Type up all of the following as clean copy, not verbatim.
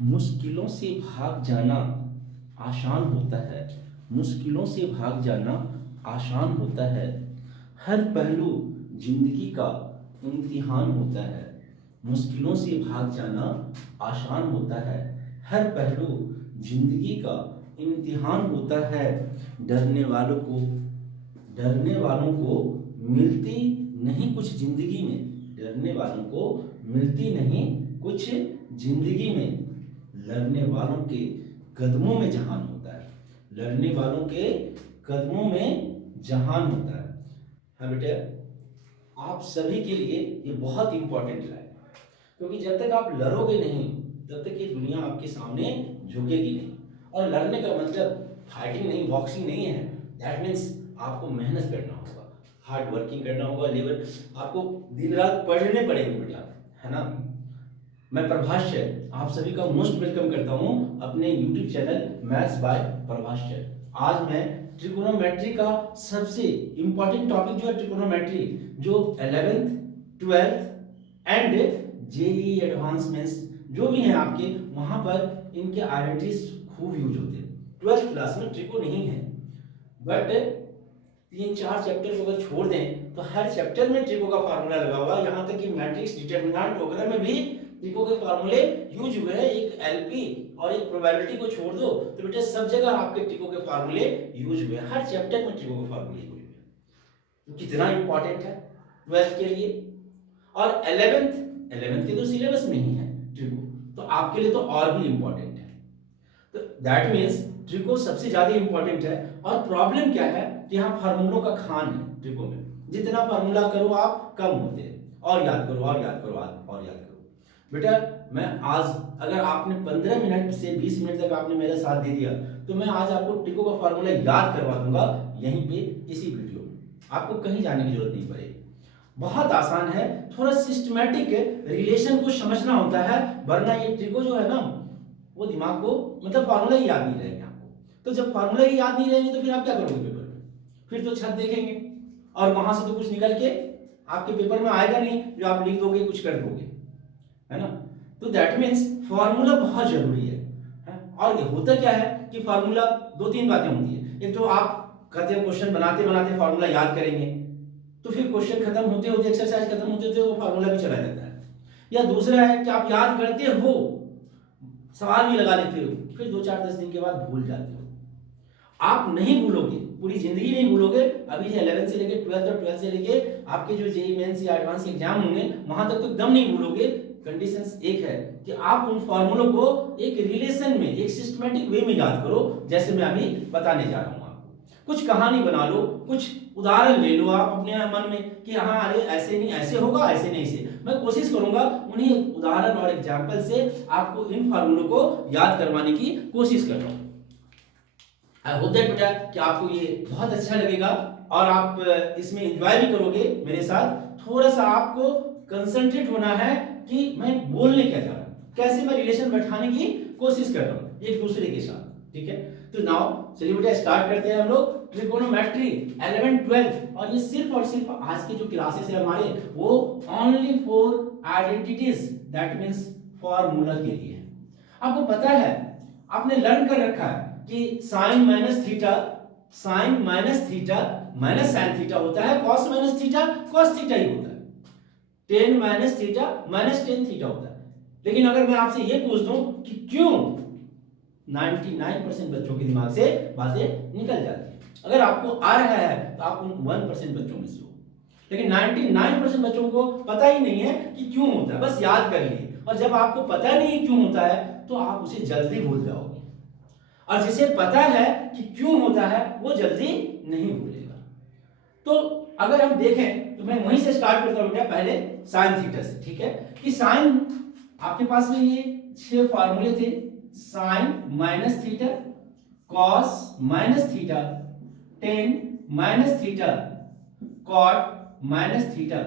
मुश्किलों से भाग जाना आसान होता है। मुश्किलों से भाग जाना आसान होता है। हर पहलू जिंदगी का इम्तिहान होता है। मुश्किलों से भाग जाना आसान होता है। हर पहलू जिंदगी का इम्तिहान होता है। डरने वालों को डरने वालों को मिलती नहीं कुछ जिंदगी में। डरने वालों को मिलती नहीं कुछ जिंदगी में। लड़ने वालों के कदमों में जहान होता है। लड़ने वालों के कदमों में जहान होता है। हाँ बेटे, आप सभी के लिए ये बहुत इंपॉर्टेंट है, क्योंकि जब तक आप लड़ोगे नहीं तब तक ये दुनिया आपके सामने झुकेगी नहीं। और लड़ने का मतलब फाइटिंग नहीं, बॉक्सिंग नहीं है। दैट मीन्स आपको मेहनत करना होगा, हार्ड वर्किंग करना होगा, लेबर आपको दिन रात पढ़ने पड़ेंगे बेटा, है ना। मैं प्रभाष आप सभी का मोस्ट वेलकम करता हूं अपने YouTube channel maths by Prabhash. आज मैं ट्रिगोनोमेट्री का सबसे इंपॉर्टेंट टॉपिक जो है ट्रिगोनोमेट्री, जो 11th 12th and JEE advancements जो भी हैं आपके, वहां पर इनके आइडेंटिटीज खूब यूज होते हैं। 12th क्लास में ट्रिको नहीं है, बट 3-4 चैप्टर को अगर छोड़ दें तो हर चैप्टर में ट्रिको का फार्मूला लगा हुआ है। यहाँ तक कि मैट्रिक्स डिटरमिनेंट वगैरह में भी ट्रिको के फार्मूले यूज हुए हैं। एक एलपी और एक प्रोबेबिलिटी को छोड़ दो तो बेटा सब जगह आपके ट्रिको के फार्मूले यूज हुए हैं। हर चैप्टर में ट्रिको के फार्मूले यूज हुए हैं। तो कितना इंपॉर्टेंट है 12th के लिए। और 11th के तो सिलेबस में ही है ट्रिको, तो आपके लिए तो और भी इंपॉर्टेंट है। तो दैट मीन्स ट्रिको सबसे ज्यादा इंपॉर्टेंट है। और प्रॉब्लम क्या है कि यहाँ फार्मूलों का खान है ट्रिको में। जितना फार्मूला करो आप कम होते हैं, और याद करो और याद करो और याद करो। बेटा मैं आज, अगर आपने 15 मिनट से 20 मिनट तक आपने मेरा साथ दे दिया तो मैं आज आपको ट्रिको का फार्मूला याद करवा दूंगा यहीं पे इसी वीडियो में। आपको कहीं जाने की जरूरत नहीं पड़ेगी। बहुत आसान है, थोड़ा सिस्टमैटिक रिलेशन को समझना होता है, वरना ये ट्रिको जो है ना वो दिमाग को मतलब फार्मूला ही याद नहीं रहेंगे आपको। तो जब फार्मूला ही याद नहीं रहेंगे तो फिर आप क्या करोगे पेपर में? फिर तो छत देखेंगे और वहां से तो कुछ निकल के आपके पेपर में आएगा नहीं, जो आप लिख दोगे कुछ कर दोगे, है ना। तो दैट मीन्स फार्मूला बहुत जरूरी है? और ये होता क्या है कि फार्मूला 2-3 बातें होती है। एक तो आप कहते हैं क्वेश्चन बनाते बनाते फार्मूला याद करेंगे, तो फिर क्वेश्चन खत्म होते होते, एक्सरसाइज खत्म होते होते वो फार्मूला भी चला जाता है। या दूसरा है कि आप याद करते हो, सवाल भी लगा लेते हो, फिर 2-4-10 दिन के बाद भूल जाते हो। आप नहीं भूलोगे, पूरी जिंदगी नहीं भूलोगे। अभी जो 11th से लेके 12th और 12th से लेके आपके जो जेईई मेंस या एडवांस एग्जाम होंगे वहां तक तो एकदम नहीं भूलोगे। कंडीशंस एक है कि आप उन फॉर्मूलों को एक रिलेशन में, एक सिस्टमैटिक वे में याद करो, जैसे मैं अभी बताने जा रहा हूं आपको। कुछ कहानी बना लो, कुछ उदाहरण ले लो आप अपने मन में कि हाँ अरे ऐसे नहीं ऐसे होगा, ऐसे नहीं से। मैं कोशिश करूंगा उन्हीं उदाहरण और एग्जाम्पल से आपको इन फॉर्मूलों को याद करवाने की कोशिश कर रहा हूं। आई होप दैट बेटा कि आपको ये बहुत अच्छा लगेगा और आप इसमें एंजॉय भी करोगे मेरे साथ। थोड़ा सा आपको कंसंट्रेट होना है कि मैं बोलने क्या जा रहा हूं, कैसे मैं रिलेशन बैठाने की कोशिश कर रहा हूं एक दूसरे के साथ, ठीक है। तो नाउ चलिए बेटा स्टार्ट करते हैं हम लोग ट्रिगोनोमेट्री 11 12। और ये सिर्फ और सिर्फ आज की जो क्लासेस है हमारे वो only for identities, that means formula के लिए है। आपको पता है, आपने लर्न कर रखा है कि sine minus theta minus sine theta होता है, cos minus theta cos theta ही होता है, tan minus theta minus tan theta होता है। लेकिन अगर मैं आपसे ये पूछ दूं कि क्यों, 99% बच्चों के दिमाग से बातें निकल जाती है। अगर आपको आ रहा है तो आप उन 1% बच्चों में से हो, लेकिन 99% बच्चों को पता ही नहीं है कि क्यों होता है, बस याद कर लिए। और जब आपको पता नहीं क्यों होता है तो आप उसे जल्दी भूल जाओगे, और जिसे पता है कि क्यों होता है वो जल्दी नहीं भूलेगा। तो अगर हम देखें तो मैं वहीं से स्टार्ट करता हूं बेटा, पहले साइन थीटा से, ठीक है। कि साइन, आपके पास में ये 6 फार्मूले थे, sine minus theta, cos minus theta, tan minus theta, cot minus theta,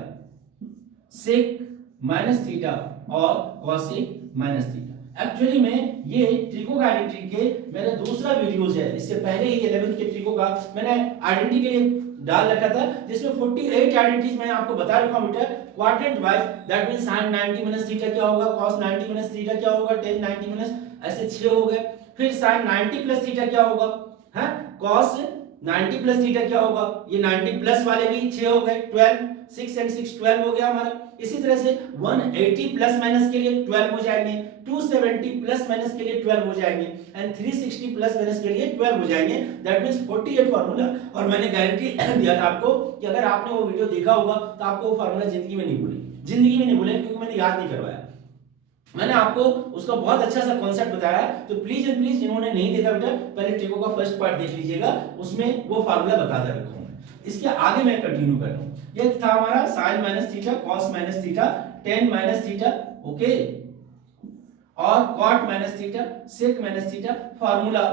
sec minus theta और कॉसेक माइनस थीटा। एक्चुअली में ये ट्रिको का आइडेंटिटी के मेरा दूसरा वीडियोस है। इससे पहले ही 11th के ट्रिको का मैंने आइडेंटिटी के लिए डाल रखा था, जिसमें 48 आइडेंटिटीज मैंने आपको बता रखा हूं बेटा quadrant wise. That means sin 90 minus theta क्या होगा, cos 90 माइनस थीटा क्या होगा, tan 90 माइनस, ऐसे 6 हो गए। फिर sin 90 प्लस थीटा क्या होगा, है cos 90 प्लस थीटा क्या होगा, ये 90 प्लस वाले भी 6 हो गए, 12, 6 एंड 6 12 हो गया हमारा। इसी तरह से 180 प्लस माइनस के लिए 12 हो जाएंगे, 270 प्लस माइनस के लिए 12 हो जाएंगे एंड 360 प्लस माइनस के लिए 12 हो जाएंगे। That means 48 formula. और मैंने गारंटी दिया था आपको कि अगर आपने वो वीडियो देखा होगा तो आपको वो फार्मूला जिंदगी में नहीं भूलेंगे, जिंदगी में नहीं भूलेंगे, क्योंकि मैंने याद नहीं करवाया। मैंने आपको उसका बहुत अच्छा सा कॉन्सेप्ट बताया है, तो प्लीज एंड प्लीज जिन्होंने नहीं देखा बेटा पहले ट्रिको का फर्स्ट पार्ट देख लीजिएगा, उसमें वो फार्मूला बता दे रखा हूं मैं। इसके आगे मैं कंटिन्यू कर रहा हूं। ये था हमारा sin minus theta, cos minus theta, tan minus theta, okay, और cot minus theta, sec minus theta. Formula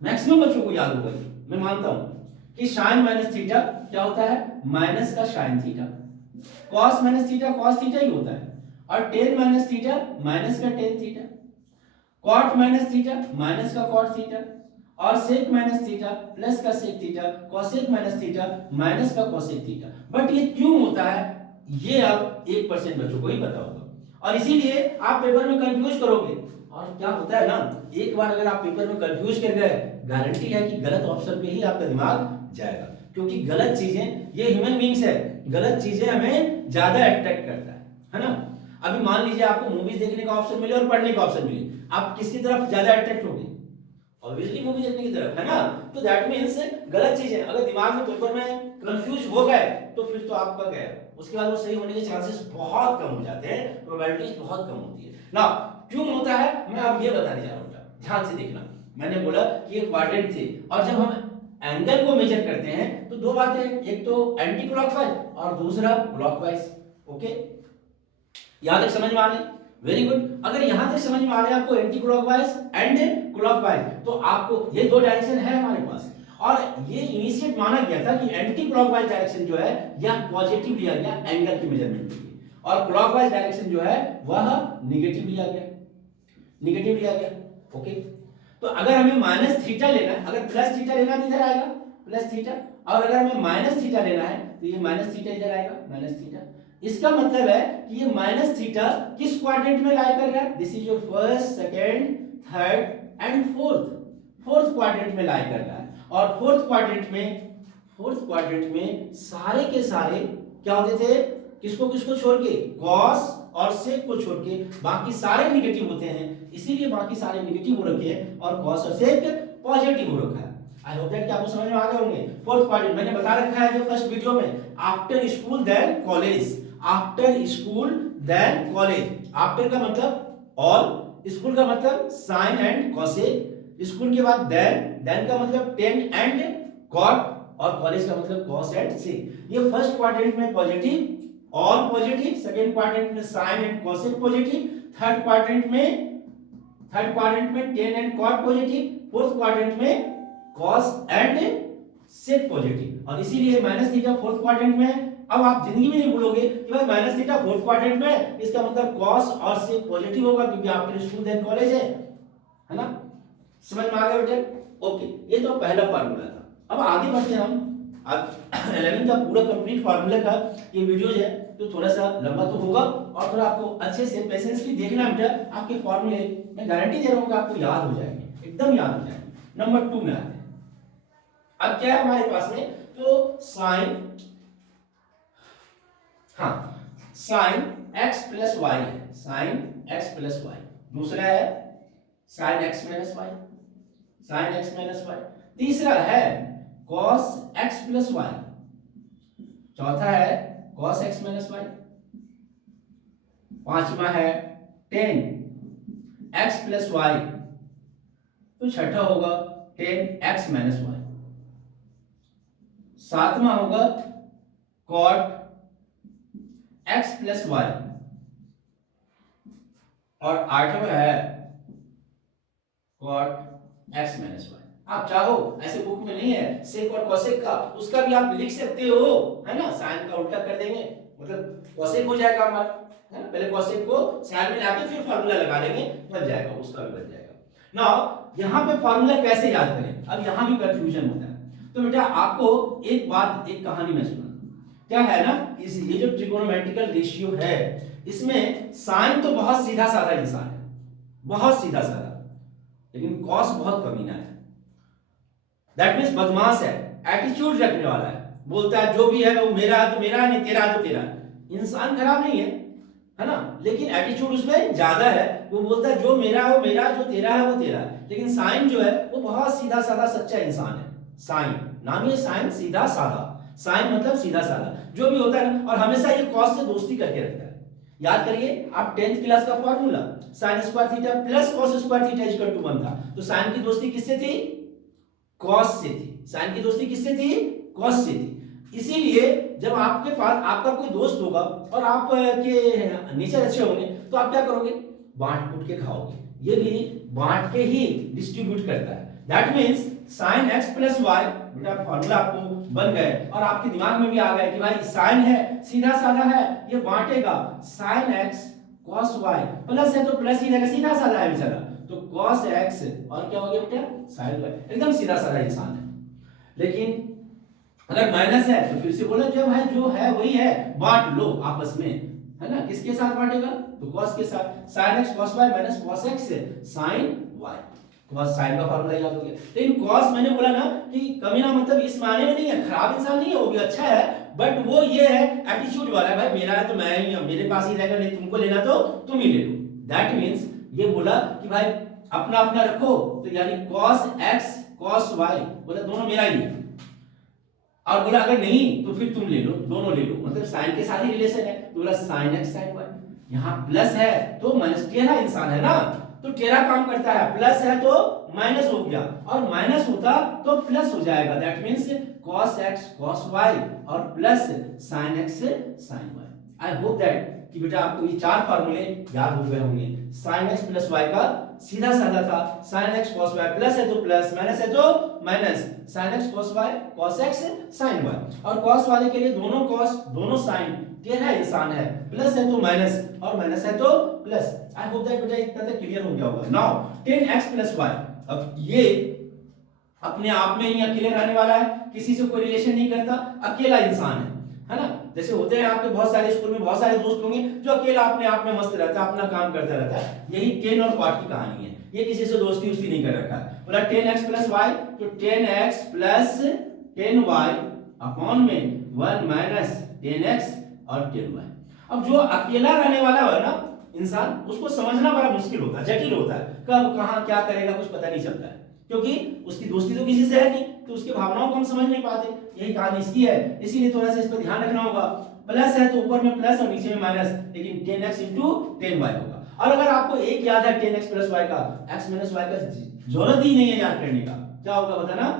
maximum बच्चों को याद होगा, मैं मानता हूं कि sin माइनस थीटा क्या होता है, माइनस का sin theta, cos minus theta cos theta ही होता है, और tan माइनस थीटा माइनस का tan theta, cot minus theta minus का cot थीटा, और sec माइनस थीटा प्लस का sec theta, cosec minus theta minus का cosec थीटा। बट ये क्यों होता है ये अब 1% बच्चों को ही पता होगा, और इसीलिए आप पेपर में कंफ्यूज करोगे। और क्या होता है ना, एक बार अगर आप पेपर में कंफ्यूज कर गए, गारंटी है कि गलत ऑप्शन पे ही आपका दिमाग जाएगा, क्योंकि गलत चीजें, ये ह्यूमन बीइंग्स है, गलत चीजें हमें ज्यादा अट्रैक्ट करता है ना। अभी मान लीजिए आपको मूवीज देखने का ऑप्शन मिले और पढ़ने का ऑप्शन मिले, आप किसकी तरफ ज्यादा अट्रैक्ट होगे, ऑब्वियसली मूवी देखने की तरफ, है ना। तो दैट मींस गलत चीजें अगर दिमाग में पेपर में कंफ्यूज हो गए तो फिर तो आपका गया, उसके बाद वो सही होने के चांसेस बहुत कम हो जाते हैं, प्रोबेबिलिटी बहुत कम होती है ना। क्यों होता है मैं अब ये बताने जा रहा हूं, ध्यान से देखना। मैंने बोला कि एक क्वाड्रेंट थे, और जब हम एंगल को मेजर करते हैं तो दो बातें, एक तो एंटी क्लॉकवाइज और दूसरा क्लॉकवाइज, ओके, यहां तक समझ में आ रही, वेरी गुड। अगर यहां तक समझ में आ रहा है आपको एंटी क्लॉकवाइज एंड क्लॉकवाइज, तो आपको ये दो डायरेक्शन है हमारे पास, और ये इनिशिएट माना गया था कि एंटी क्लॉकवाइज डायरेक्शन जो है यह पॉजिटिव लिया गया एंगल की मेजरमेंट के लिए, और क्लॉकवाइज डायरेक्शन जो है वह नेगेटिव लिया गया, नेगेटिव लिया गया, ओके। तो अगर हमें माइनस थीटा लेना है, अगर प्लस थीटा लेना तो इधर आएगा प्लस थीटा, और अगर हमें माइनस थीटा लेना है तो ये माइनस थीटा इधर आएगा माइनस थीटा। इसका मतलब है कि ये माइनस थीटा किस क्वाड्रेंट में लाई कर रहा है, this is your first, second, third and fourth quadrant में लाई कर रहा है। और फोर्थ क्वाड्रेंट में सारे के सारे क्या होते थे, किसको किसको छोड़ के, कॉस और सेक को छोड़ के बाकी सारे नेगेटिव होते हैं, इसीलिए बाकी सारे नेगेटिव हो रखे हैं और कॉस और सेक पॉजिटिव हो रखा है। आई होप दैट कि आपको समझ में आ गए होंगे। फोर्थ क्वाड्रेंट मैंने बता रखा है जो फर्स्ट वीडियो में, after school then college, after school then college. After का मतलब ऑल, स्कूल का मतलब साइन एंड कॉसेक, स्कूल के बाद देन का मतलब टेन एंड कॉट, और कॉलेज का मतलब कॉस एंड सेक। ये फर्स्ट क्वाड्रेंट में positive all positive, second quadrant में sine and cosec positive, third quadrant में tan and cot positive, fourth quadrant में कॉस एंड सेक पॉजिटिव, और इसीलिए माइनस थीटा फोर्थ क्वाड्रेंट में। अब आप जिंदगी में नहीं भूलोगे कि भाई माइनस थीटा फोर्थ क्वाड्रेंट में, इसका मतलब कॉस और सेक पॉजिटिव होगा, क्योंकि आफ्टर स्कूल देन कॉलेज है ना। समझ में आ गया बेटे, ओके। ये तो पहला फार्मूला था। अब आगे बढ़ते हैं हम। अब 11 का पूरा कंप्लीट फार्मूला का ये वीडियो है, तो थोड़ा सा लंबा तो होगा, और थोड़ा आपको अच्छे से पेशेंसली देखना बेटा, आपके फार्मूले मैं गारंटी दे रहा हूँ कि आपको याद हो जाएंगे, एकदम याद हो जाएंगे। नंबर 2 में आते हैं। अब क्या है हमारे पास में, तो साइन, हाँ, साइन x प्लस वाई है, साइन x प्लस वाई। दूसरा है sine x minus Y, sine x minus Y. तीसरा है cos x प्लस वाई। चौथा है cos x माइनस वाई। पांचवा है tan x प्लस वाई। तो छठा होगा tan x माइनस वाई। सातवां होगा cot x प्लस वाई, और आठवां है cot x माइनस वाई। आप चाहो ऐसे बुक में नहीं है सेक और कोसेक का, उसका भी आप लिख सकते हो, है ना। साइन का उल्टा कर देंगे, मतलब कोसेक हो जाएगा हमारा, है ना। पहले कोसेक को साइन में लाके फिर फार्मूला लगा देंगे, बन जाएगा, उसका भी बन जाएगा। नाउ यहां पे फार्मूला कैसे याद करें, अब यहां भी कंफ्यूजन होता है। तो बेटा आपको एक बात, एक कहानी मैं सुना, क्या है ना, इस ये जो ट्रिगोनोमेट्रिकल रेशियो है इसमें साइन तो बहुत सीधा साधा इंसान है, बहुत सीधा साधा, लेकिन कॉस बहुत कमीना है। दैट मीन्स बदमाश है, एटीट्यूड रखने वाला है, बोलता है जो भी है वो मेरा है तो मेरा है, नहीं तेरा है तो तेरा है। इंसान खराब नहीं है ना, लेकिन एटीट्यूड उसमें ज्यादा है। वो बोलता है जो मेरा है वो मेरा, जो तेरा है वो तेरा है। लेकिन साइन जो है वो बहुत सीधा साधा सच्चा इंसान है। साइन नाम ही साइन, सीधा साधा, साइन मतलब सीधा साधा जो भी होता है ना, और हमेशा ये कॉस से दोस्ती करके रखता है। याद करिए आप 10th क्लास का formula, sine square theta plus cos square theta equal to 1 था। तो साइन की दोस्ती किससे थी? कॉस से थी। साइन की दोस्ती किससे थी? कॉस से थी। इसीलिए जब आपके पास आपका कोई दोस्त होगा और आप के नेचर अच्छे होंगे तो आप क्या करोगे? बांट फूट के खाओगे। ये भी बांट के ही डिस्ट्रीब्यूट करता है। That means sine X plus Y, बेटा फॉर्मूला आपको बन गए और आपके दिमाग में भी आ गया कि भाई साइन है, सीधा साधा है, ये बांटेगा। Sine x cos y, plus है तो प्लस ही रहेगा, सीधा साधा है बेचारा। तो कॉस एक्स और क्या हो गया बेटा? साइन वाई, एकदम सीधा साधा इंसान है। लेकिन अगर माइनस है तो फिर से बोला जो है, जो है वही है, बांट लो आपस में, है ना। किसके साथ बांटेगा? तो कॉस के साथ। Sine x cos Y minus cos X sine Y, cos sine का फार्मूला याद हो गया। लेकिन कॉस मैंने बोला ना कि कमीना मतलब इस मायने में नहीं है, खराब इंसान नहीं है, वो भी अच्छा है, बट वो ये है एटीट्यूड वाला है, भाई मेरा है तो मैं ही, मेरे पास ही रहेगा, नहीं तुमको लेना तो तुम ही ले लो। दैट मीन्स ये बोला कि भाई अपना अपना रखो, तो यानी कॉस एक्स कॉस वाई बोला दोनों मेरा ही है, और बोला अगर नहीं तो फिर तुम ले लो, दोनों ले लो, मतलब साइन के साथ ही रिलेशन है। तो बोला साइन एक्स साइन वाई। यहाँ प्लस है तो माइनस, टेढ़ा इंसान है ना तो टेढ़ा काम करता है, प्लस है तो माइनस हो गया, और माइनस होता तो प्लस हो जाएगा। That means cos x cos y और plus sin x sin y। I hope that कि बेटा आपको ये चार फार्मूले याद हो गए होंगे। sin x प्लस y का सीधा साधा था, sin x cos y, plus है तो प्लस, माइनस है तो minus, sin x cos y cos x sin y। और cos वाले के लिए दोनों cos दोनों sin, टेढ़ा इंसान है, प्लस है तो माइनस और माइनस है तो प्लस। आई होप दैट बेटा इतना तक क्लियर हो गया होगा। नाउ 10x प्लस y, अब ये अपने आप में ही अकेले रहने वाला है, किसी से कोई रिलेशन नहीं करता, अकेला इंसान है ना। जैसे होते हैं आपके बहुत सारे स्कूल में बहुत सारे दोस्त होंगे जो अकेला अपने आप में मस्त रहता है, अपना काम करता रहता है। यही 10 और क्वाड की कहानी है, ये किसी से दोस्ती उस्ती नहीं कर रखा है। बोला 10x प्लस y, तो 10x प्लस 10y अपॉन में 1 माइनस 10x और 10y। अब जो अकेला रहने वाला है ना इंसान, उसको समझना बड़ा मुश्किल होता है, जटिल होता है, कब कहां क्या करेगा कुछ पता नहीं चलता है, क्योंकि उसकी दोस्ती तो किसी से है नहीं, तो उसकी भावनाओं को हम समझ नहीं पाते। यही कहानी इसकी है, इसीलिए थोड़ा सा इस पर ध्यान रखना होगा। प्लस है तो ऊपर में प्लस और नीचे में माइनस, लेकिन 10x इंटू 10y होगा। और अगर आपको एक याद है 10x प्लस y का, x माइनस y का जरूरत ही नहीं है याद करने का, क्या होगा बताना?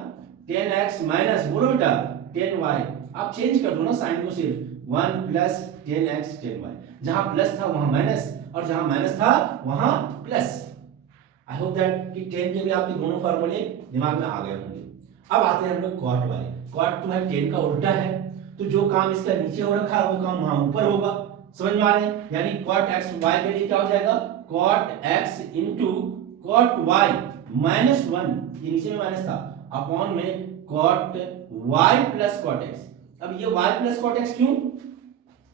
10x माइनस, बोलो बेटा 10y, आप चेंज कर दो ना साइन को, सिर्फ 1 प्लस 10x 10y, जहां प्लस था वहां माइनस और जहां माइनस था वहां प्लस। आई होप दैट कि 10 के भी आपके दोनों फार्मूले दिमाग में आ गए होंगे। अब आते हैं हम लोग कॉट वाले। कॉट तो है 10 का उल्टा है, तो जो काम इसका नीचे हो रखा है वो काम वहां ऊपर होगा। समझ में आ रहे हैं? यानी कॉट एक्स वाई के लिए क्या हो जाएगा? Cot X into cot Y minus 1, ये नीचे में माइनस था, अपॉन में cot Y plus cot X. अब ये वाई प्लस कॉट एक्स क्यों?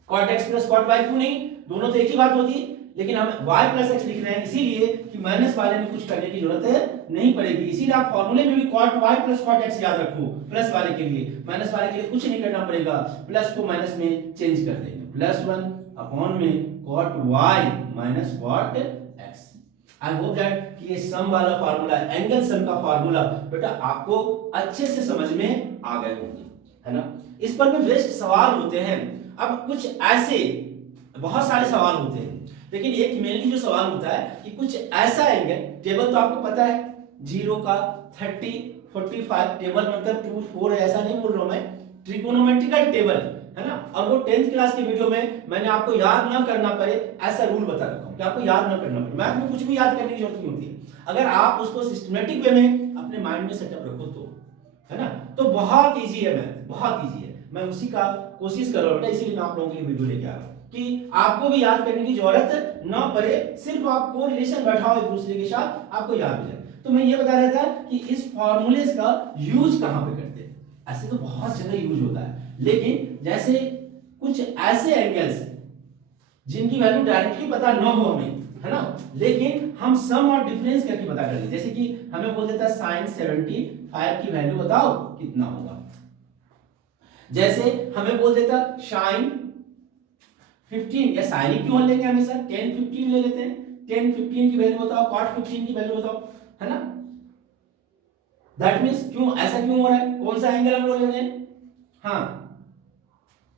Cot X plus cot Y क्यों नहीं? दोनों तो एक ही बात होती है, लेकिन हम y प्लस एक्स लिख रहे हैं इसीलिए कि माइनस वाले में कुछ करने की जरूरत नहीं पड़ेगी। इसीलिए आप फॉर्मूले में भी cot y plus cot x याद रखो, प्लस वाले के लिए। माइनस वाले के लिए कुछ नहीं करना पड़ेगा, प्लस को माइनस में चेंज कर देंगे, प्लस 1 अपॉन में cot y minus cot x। I hope that कि ये सम वाला फार्मूला, एंगल सम का फार्मूला बेटा आपको अच्छे से समझ में आ गए होंगे, है ना। इस पर भी बेस्ट सवाल होते हैं। अब कुछ ऐसे बहुत सारे सवाल होते हैं, लेकिन एक मेनली जो सवाल होता है कि कुछ ऐसा एंगल, टेबल तो आपको पता है 0 का 30 45 टेबल मतलब 2 4 ऐसा नहीं बोल रहा हूं मैं, ट्रिगोनोमेट्रिकल टेबल, है ना। और वो 10th क्लास के वीडियो में मैंने आपको याद ना करना पड़े ऐसा रूल बता रखा हूं कि आपको याद ना करना पड़े। मैथ में कुछ भी याद करने की जरूरत नहीं होती है, अगर आप उसको सिस्टमेटिक वे में अपने माइंड में सेटअप रखो तो, है ना। तो बहुत ईजी है मैथ, बहुत ईजी है। मैं उसी का कोशिश कर रहा हूं बेटा, इसीलिए मैं आप लोगों के लिए वीडियो लेके आ रहा हूं कि आपको भी याद करने की जरूरत ना पड़े, सिर्फ आपको रिलेशन बैठाओ एक दूसरे के साथ, आपको याद हो जाए। तो मैं ये बता रहा था कि इस फॉर्मूले का यूज कहां पे करते हैं। ऐसे तो बहुत जगह यूज होता है, लेकिन जैसे कुछ ऐसे एंगल्स जिनकी वैल्यू डायरेक्टली पता न हो हमें, है ना, लेकिन हम सम और डिफरेंस करके पता कर लें। जैसे कि हमें बोल देता है साइन 75 की वैल्यू बताओ कितना होगा, जैसे हमें बोल देता साइन 15, या साइन ही क्यों लेंगे हमेशा, 10 15 ले लेते हैं, 10 15 की वैल्यू बताओ, cot 15 की वैल्यू बताओ, है ना। दैट मींस क्यों ऐसा क्यों हो रहा है, कौन सा एंगल हम लोग ले रहे हैं, हाँ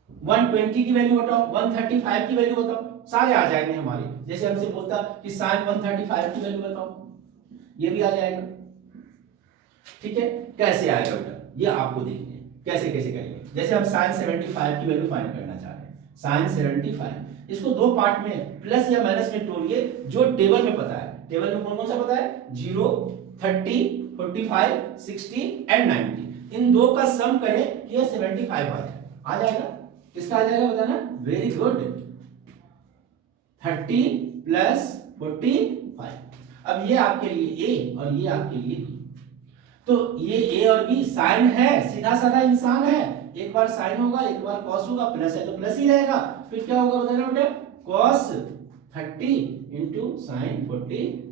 120 की वैल्यू बताओ, 135 की वैल्यू बताओ, सारे आ जाएंगे हमारे। जैसे हमसे बोलता कि sin 135 की वैल्यू बताओ, ये भी आ जाएगा। ठीक है, कैसे आएगा बेटा, ये आपको देखना है कैसे कैसे करेंगे। जैसे हम sin 75 की वैल्यू फाइंड करना चाह रहे हैं, sin 75, इसको दो पार्ट में प्लस या माइनस में तोड़िए, जो टेबल में पता है। टेबल में कौन कौन सा पता है, 0 30 45 60 एंड 90, इन दो का सम करें कि ये 75 आ जाएगा। किसका आ जाएगा बताना, वेरी गुड, 30 प्लस 45। अब ये आपके लिए ए और ये आपके लिए बी, तो ये ए और बी साइन है, सीधा साधा इंसान है, एक बार साइन होगा एक बार कॉस होगा, प्लस है तो प्लस ही रहेगा, फिर क्या होगा बताना बेटा, कॉस 30 इंटू साइन 45।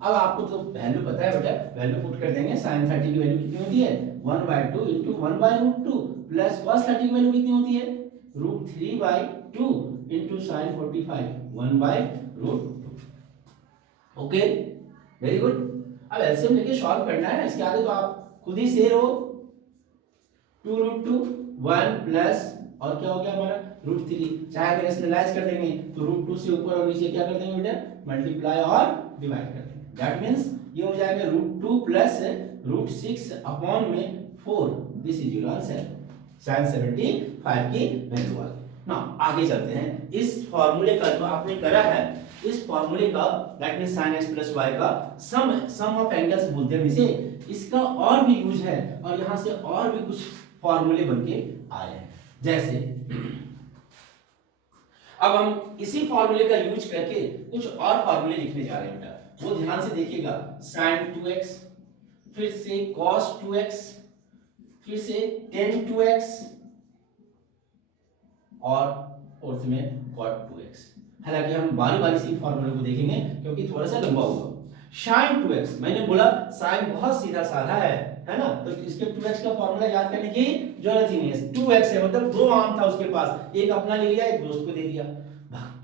अब आपको तो वैल्यू पता है बेटा, वैल्यू पुट कर देंगे, साइन 30 की वैल्यू कितनी होती है 1/2 इंटू 1/√2 प्लस कॉस 30 की वैल्यू कितनी होती है √3/2 into sine 45 1/√2। Okay, very good. अब एलसीएम लेके सॉल्व करना है, इसके आगे तो आप खुद ही शेर हो, 2√2 1 प्लस और क्या हो गया हमारा √3, चाहे अगर रेशनलाइज कर देंगे तो √2 से ऊपर और नीचे क्या कर देंगे बेटा, मल्टीप्लाई और डिवाइड कर देंगे। दैट मींस ये हो जाएगा √2 प्लस √6 अपॉन में 4, this is your answer, sin 75 की वैल्यू आ गई ना। आगे चलते हैं, इस फॉर्मूले का जो आपने करा है, इस फॉर्मूले का that means sin x plus y का सम ऑफ एंगल्स बोलते हैं इसे, इसका और भी यूज है और यहां से और भी कुछ फॉर्मूले बनके आए हैं। जैसे अब हम इसी फॉर्मूले का यूज करके कुछ और फॉर्मूले लिखने जा रहे हैं बेटा, वो ध्यान से देखिएगा। sin 2x, फिर से cos 2x, फिर से tan 2x और फोर्थ में cot 2x। हालांकि हम बारी बारी से फॉर्मूले को देखेंगे क्योंकि थोड़ा सा लंबा होगा। sin 2x, मैंने बोला sin बहुत सीधा साधा है ना, तो इसके 2x का फॉर्मूला याद करने की जरूरत ही नहीं है। 2x है मतलब दो आम था उसके पास, एक अपना ले लिया एक दोस्त को दे दिया,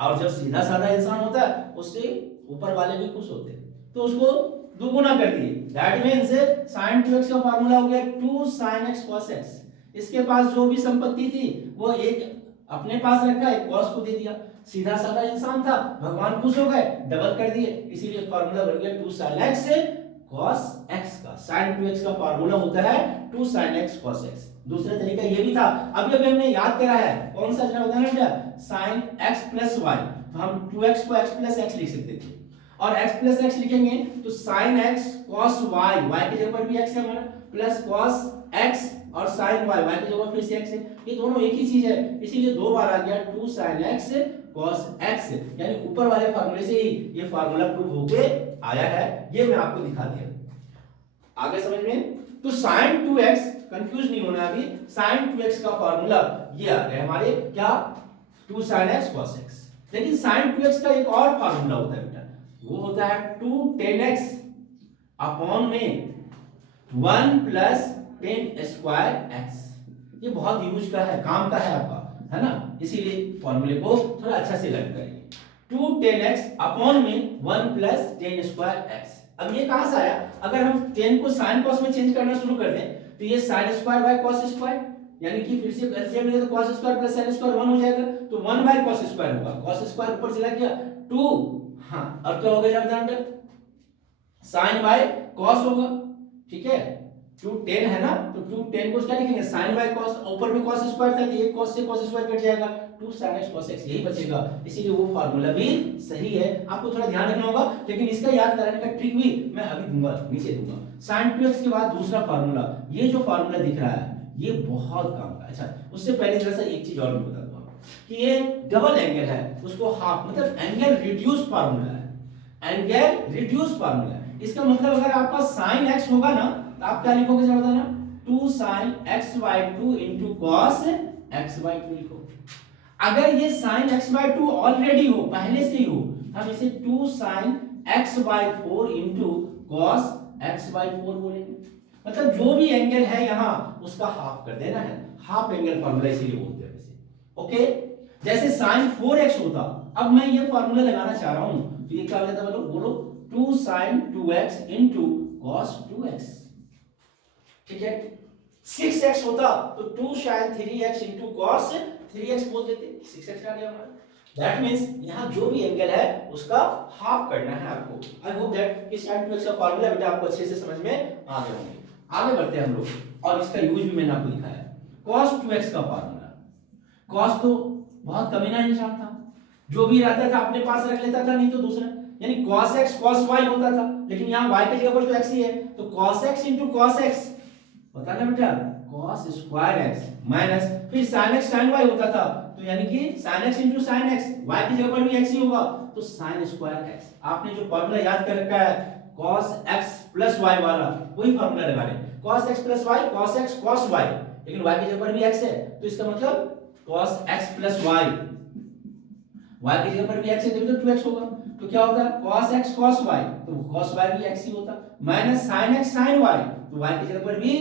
और जब सीधा साधा इंसान होता है उससे ऊपर वाले भी खुश होते हैं तो उसको दुगुना कर दिए। दैट मींस sin 2x का फॉर्मूला हो गया 2 sin x cos x। इसके पास जो भी संपत्ति थी वो एक अपने पास रखा, एक cos को दे दिया, सीधा साधा इंसान था, भगवान खुश हो गए, डबल कर दिए, इसीलिए फॉर्मूला बन गया 2 sin x cos x का। sin 2x का फॉर्मूला होता है 2 sin x cos x। दूसरा तरीका ये भी था, अभी अभी हमने याद करा है, कौन सा जरा बताना बेटा, sin x प्लस y, तो हम 2x को x प्लस x लिख सकते थे, और x प्लस x लिखेंगे तो sin x cos y, y की जगह पर भी x है हमारा, प्लस cos x और sin y, y की जगह फिर से x है, ये दोनों एक ही चीज है, इसीलिए दो बार आ गया 2 sin x cos x, यानी ऊपर वाले फार्मूले से ही ये फार्मूला प्रूव होके आया है, ये मैं आपको दिखा दिया। आगे समझ में, तो sin 2x, कंफ्यूज नहीं होना अभी, sin 2x का फार्मूला ये आ गया हमारे क्या, 2 sin x cos x। लेकिन sin 2x का एक और फार्मूला होता है बेटा, वो होता है 2 tan x अपॉन में 1 प्लस tan स्क्वायर x। ये बहुत यूज का है, काम का है आपका, है ना, इसीलिए फॉर्मूले को थोड़ा अच्छा से लर्न करेंगे। 2 tan x अपॉन में 1 प्लस tan स्क्वायर x। अब ये कहां से आया, अगर हम tan को sin cos में चेंज करना शुरू कर दें तो ये sin square by cos square, यानी कि फिर से एलसीएम लेंगे तो cos square plus sin square 1 हो जाएगा, तो 1 बाय cos स्क्वायर होगा, cos स्क्वायर ऊपर चला गया 2, हां, और क्या हो गया जब sin बाय cos होगा, ठीक है, 2 tan है ना, तो 2 tan को क्या लिखेंगे sin बाय cos, ऊपर में cos स्क्वायर था तो एक cos से cos स्क्वायर कट जाएगा, 2 sin x cos x यही बचेगा, इसीलिए वो फार्मूला भी सही है। आपको थोड़ा ध्यान रखना होगा, लेकिन इसका याद कराने का ट्रिक भी मैं अभी दूंगा, नीचे दूंगा। sin 2x के बाद दूसरा फार्मूला, ये जो फार्मूला दिख रहा है ये बहुत काम का। अच्छा, उससे पहले जरा सा एक चीज और मैं बता दूं कि ये डबल एंगल है, उसको हाफ मतलब एंगल रिड्यूस फार्मूला है, एंगल रिड्यूस फार्मूला है। इसका मतलब अगर आपका sin x होगा ना तो आप क्या लिखोगे जरा बताना, 2 sin x/2 into cos x/2 लिखो। अगर ये sin x/2 ऑलरेडी हो, पहले से ही हो, हम इसे 2 sin x/4 into cos x/4 बोलेंगे। मतलब जो भी एंगल है यहां उसका हाफ कर देना है, हाफ एंगल फॉर्मूला इसीलिए बोलते हैं वैसे। ओके, जैसे sin 4x होता, अब मैं ये फॉर्मूला लगाना चाह रहा हूं तो ये क्या हो जाता है, बोलो 2 sin 2x into cos 2x। ठीक है, 6x होता तो 2 sin 3x into cos 3x बोल देते, 6x आ गया हमारा। दैट मींस यहां जो भी एंगल है उसका हाफ करना है आपको। आई होप दैट कि sin 2x का फार्मूला बेटा आपको अच्छे से समझ में आ गए होंगे। आगे बढ़ते हैं हम लोग, और इसका यूज भी मैंने आपको दिखाया। cos 2x का फार्मूला, cos तो बहुत कमी ना निशान था, जो भी रहता था अपने पास रख लेता था, नहीं तो दूसरा, यानी cos x cos y होता था, लेकिन यहाँ y की जगह पर तो x ही है, तो cos x into cos x पता ना बेटा, cos स्क्वायर x माइनस फिर sin x sin y होता था, तो यानी कि sin x into sin x, y की जगह पर भी x ही होगा, तो sin स्क्वायर x। आपने जो फॉर्मूला याद कर रखा है cos x प्लस y वाला, वही फॉर्मूला लगा रहे हैं, cos x plus y, cos x cos y, लेकिन y की जगह पर भी x है, तो इसका मतलब cos x plus y, y की जगह पर भी x है तो 2x होगा, तो क्या होता है cos x cos y, तो cos y भी x ही होता, minus sin x sin y, तो y की जगह पर भी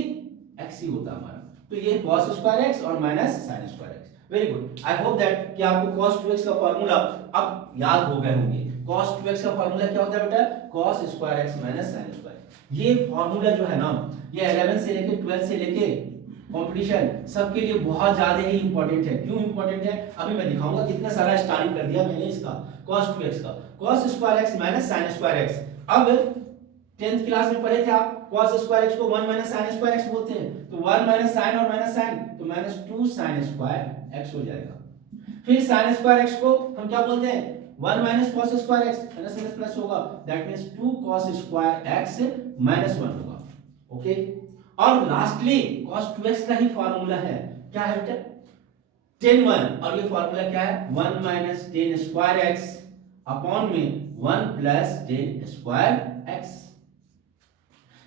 x ही होता हमारा, तो ये cos स्क्वायर x और minus sin square x। Very good, I hope that कि आपको cos 2x का फार्मूला अब याद हो गए होंगे। cos 2x का फार्मूला क्या होता है बेटा, cos square x minus sin square. ये फार्मूला जो है ना, ये 11 से लेके 12 से लेके कंपटीशन सबके लिए बहुत ज्यादा ही इंपॉर्टेंट है। क्यों इंपॉर्टेंट है, अभी मैं दिखाऊंगा। कितना सारा स्टार्टिंग कर दिया मैंने इसका, cos 2x का, cos square x minus sin square x। अब 10th क्लास में पढ़े थे आप, cos स्क्वायर x को 1 माइनस sin स्क्वायर x बोलते हैं, तो 1 माइनस sin और माइनस sin, तो माइनस 2 sin स्क्वायर x हो जाएगा। फिर sin स्क्वायर x को हम क्या बोलते हैं, 1 minus cos square x, minus minus plus होगा, that means 2 cos square x minus 1 होगा। ओके, और लास्टली cos 2x का ही फार्मूला है, क्या है बेटा, tan 1, और ये फार्मूला क्या है, 1 minus tan square x upon में 1 प्लस tan स्क्वायर x।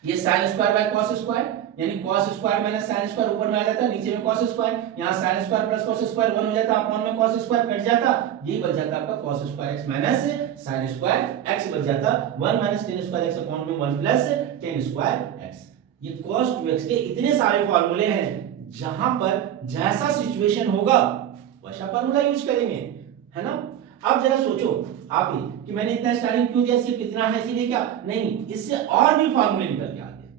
ये sin square by cos square, यानी cos square minus sin square ऊपर में आ जाता, नीचे में cos स्क्वायर, यहाँ sin square plus cos square 1 हो जाता, अपॉन में cos स्क्वायर कट जाता, यही बच जाता आपका cos square x minus sin square x बच जाता 1 minus tan square x upon में 1 प्लस tan स्क्वायर x। ये cos 2x के इतने सारे फार्मूले हैं, जहां पर जैसा सिचुएशन होगा वैसा फार्मूला यूज करेंगे, है ना। अब जरा सोचो आप ही कि मैंने इतना स्टार्टिंग क्यों दिया, सिर्फ इतना है इसीलिए क्या, नहीं, इससे और भी फार्मूले निकल के आते हैं।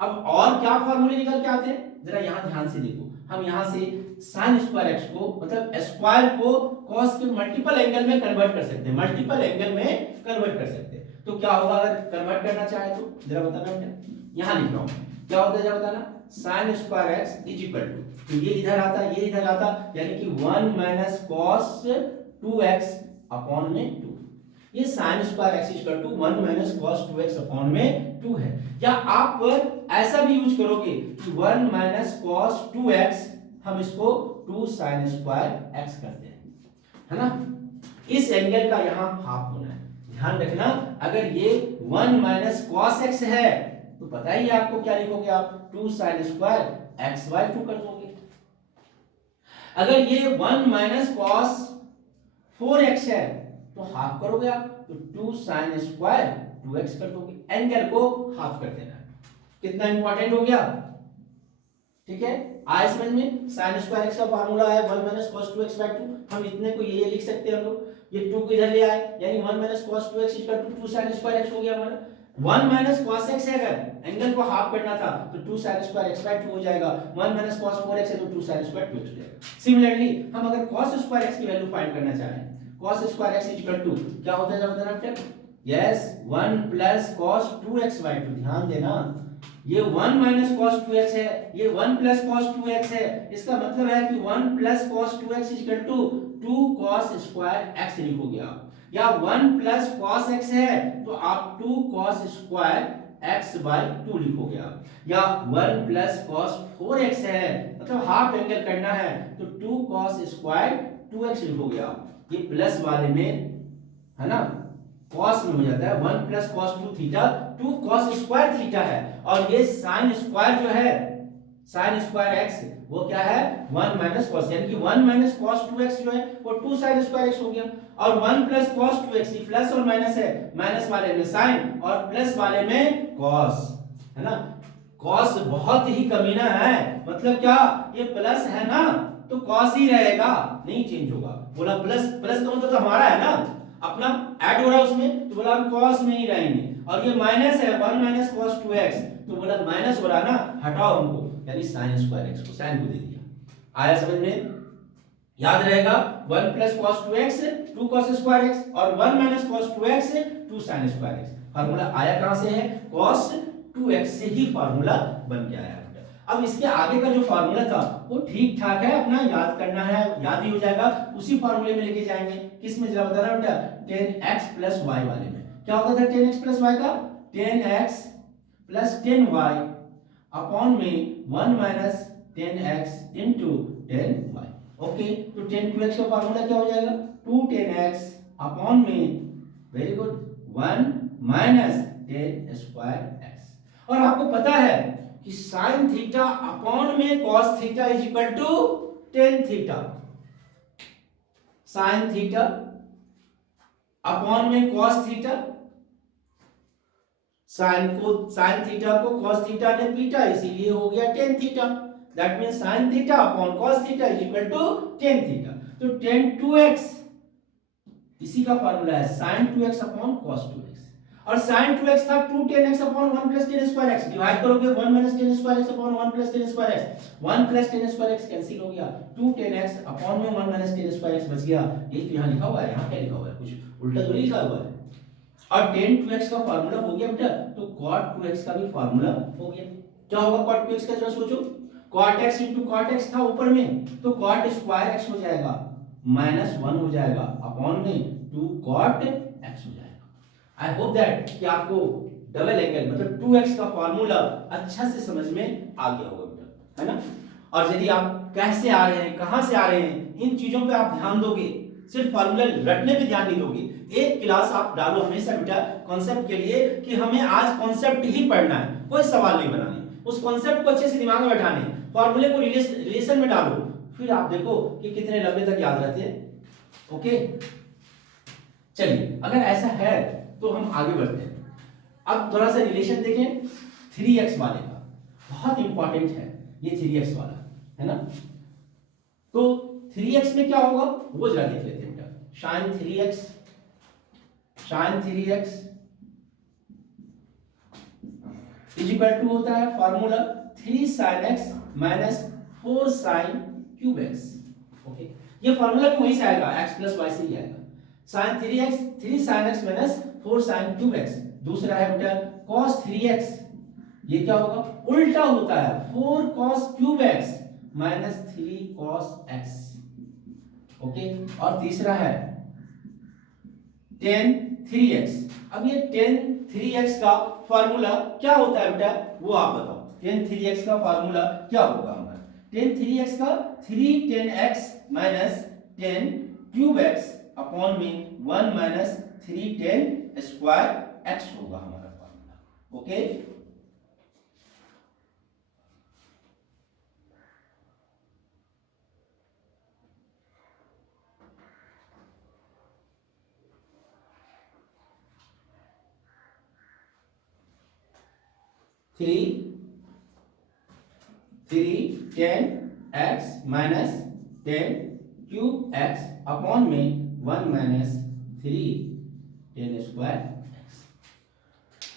अब और क्या फार्मूले निकल के आते हैं, जरा यहां ध्यान से देखो। हम यहां से sin स्क्वायर x को, मतलब स्क्वायर को cos के मल्टीपल एंगल में कन्वर्ट कर सकते हैं, मल्टीपल एंगल में कन्वर्ट कर सकते हैं। तो क्या होगा अगर कन्वर्ट करना चाहे तो, जरा बताना बेटा, यहां लिख रहा हूं, क्या होता है जरा बताना, sin square x is equal to, तो ये इधर आता, ये इधर आता, यानी कि 1 माइनस cos 2x अपॉन में 2। ये sin square x equal to 1 minus cos 2x upon में 2 है। या आप ऐसा भी यूज करोगे कि 1 माइनस cos 2x, हम इसको 2 sin स्क्वायर x करते हैं, है ना। इस एंगल का यहां हाफ होना है, ध्यान रखना। अगर ये 1 माइनस cos x है तो पता ही है आपको क्या लिखोगे आप, 2 sin स्क्वायर x/2 कर दोगे। अगर ये 1 माइनस cos 4x है तो हाफ करोगे आप, तो 2 sin स्क्वायर 2x कर दोगे, एंगल को हाफ कर देना। कितना इंपॉर्टेंट हो गया, ठीक है, आए समझ में। sin स्क्वायर x का फार्मूला है 1 माइनस cos 2x/2, हम इतने को ये लिख सकते हैं हम लोग, ये 2 को इधर ले आए, यानी 1 minus cos 2x equal to 2 sin square x हो गया हमारा। 1 माइनस cos x है, अगर एंगल को हाफ करना था तो 2 sin स्क्वायर x/2 हो जाएगा। 1 माइनस cos 4x है तो 2 sin स्क्वायर 2x हो जाएगा। सिमिलरली हम अगर cos स्क्वायर x की वैल्यू फाइंड करना चाहें, cos square x equal to क्या होता है जब बताना बेटा, यस 1 प्लस cos 2x/2, ध्यान देना, ये 1 माइनस cos 2x है, ये 1 प्लस cos 2x है, इसका मतलब है कि 1 plus cos 2x equal to 2 cos square x लिखोगे आप। या 1 प्लस cos x है तो आप 2 cos स्क्वायर x/2 लिखोगे आप। या 1 प्लस cos 4x है, मतलब हाफ एंगल करना है तो 2 cos स्क्वायर 2x लिखोगे आप। ये प्लस वाले में, है ना, cos में हो जाता है 1 plus cos 2 theta, 2 cos square theta है। और ये sin स्क्वायर जो है, साइन स्क्वायर एक्स वो क्या है 1 माइनस कॉस, यानी कि 1 माइनस कॉस 2x जो है वो 2 साइन स्क्वायर x हो गया। और 1 प्लस कॉस 2x, ये प्लस और माइनस है, माइनस वाले में साइन और प्लस वाले में कॉस, है ना। कॉस बहुत ही कमीना है, मतलब क्या ये प्लस है ना तो कॉस ही रहेगा, नहीं चेंज होगा। बोला प्लस, प्लस का मतलब तो हमारा है ना, अपना ऐड हो रहा है उसमें, तो बोला हम कॉस में ही रहेंगे। और ये माइनस है 1 माइनस कॉस 2x, तो बोला माइनस हो रहा है ना, हटाओ हमको, यानी साइन स्क्वायर x को साइन को दे दिया। आया समझ में? याद रहेगा 1 plus cos 2x 2 cos square x और 1 minus cos 2x 2 sine square x। Formula आया कहां से है? cos 2x से ही फार्मूला बन के आया। अब इसके आगे का जो फार्मूला था वो ठीक ठाक है, अपना याद करना है, याद ही हो जाएगा, उसी फार्मूले में लेके जाएंगे। किस में जरा बता रहा हूं बेटा, 10x प्लस y वाले में। क्या होता था 10x प्लस y का? 10x प्लस 10y अपॉन में 1 minus 10x into 10y। Okay, तो 10 2x का फार्मूला क्या हो जाएगा? 2 10x अपॉन में, very good, 1 minus 10 square x। और आपको पता है कि साइन थीटा अपॉन में cos theta is equal to tan theta. Sine theta upon में कॉस थीटा, साइन थीटा को कॉस थीटा ने पीटा, इसीलिए हो गया tan theta. That means sine theta upon cos theta is equal to tan theta. तो tan 2x इसी का फार्मूला है, sign 2x upon cos 2x। और sin 2x था 2 10x upon 1 plus 10 square x, divide करोगे 1 minus 10 square x upon 1 plus 10 square x, 1 plus 10 square x cancel हो गया, 2 10x upon में 1 माइनस 10 स्क्वायर x बच गया। ये तो यहाँ लिखा हुआ है, यहाँ क्या लिखा हुआ है, कुछ उल्टा तो नहीं लिखा हुआ है। और tan 2x का फार्मूला हो गया बेटा, तो cot 2x का भी फार्मूला हो गया। क्या होगा cot 2x का, जरा सोचो, cot x into cot x था ऊपर में, तो cot स्क्वायर x हो जाएगा माइनस 1 हो जाएगा अपॉन में 2 cot x हो जाएगा। आई होप दैट कि आपको डबल एंगल मतलब 2x का फार्मूला अच्छा से समझ में आ गया होगा बेटा, है ना। और यदि आप कैसे आ रहे हैं, कहां से आ रहे हैं, इन चीजों पे आप ध्यान दोगे, सिर्फ फार्मूला रटने पे ध्यान नहीं दोगे। एक क्लास आप डालो हमेशा बेटा कॉन्सेप्ट के लिए, कि हमें आज कॉन्सेप्ट ही पढ़ना है, कोई सवाल नहीं बनाने, उस कॉन्सेप्ट को अच्छे से दिमाग में बैठाने, फार्मूले को रिलेशन में डालो, फिर आप देखो कि कितने लंबे तक याद रहते हैं। ओके, चलिए अगर ऐसा है तो हम आगे बढ़ते हैं। अब थोड़ा सा रिलेशन देखें 3x वाले का, बहुत इंपॉर्टेंट है ये 3x वाला, है ना। तो 3x में क्या होगा वो जरा देख लेते हैं बेटा। sin 3x is equal to होता है formula 3 sin x minus 4 sin cube x। Okay, ये फार्मूला भी वहीं से आएगा, x प्लस y से ही आएगा। sin 3x 3 sin x minus 4 sin cube x। दूसरा है बेटा cos 3x, ये क्या होगा, उल्टा होता है 4 cos cube x minus 3 cos x। Okay, और तीसरा है tan 3x। अब ये tan 3x का फार्मूला क्या होता है बेटा, वो आप बताओ। tan 3x का फार्मूला क्या होगा हमारा? tan 3x का 3 tan x minus 10 cube x upon में 1 माइनस 3 tan स्क्वायर x होगा हमारा formula. Okay, three ten x minus 10 cube x upon में 1 माइनस 3 10 स्क्वायर एक्स।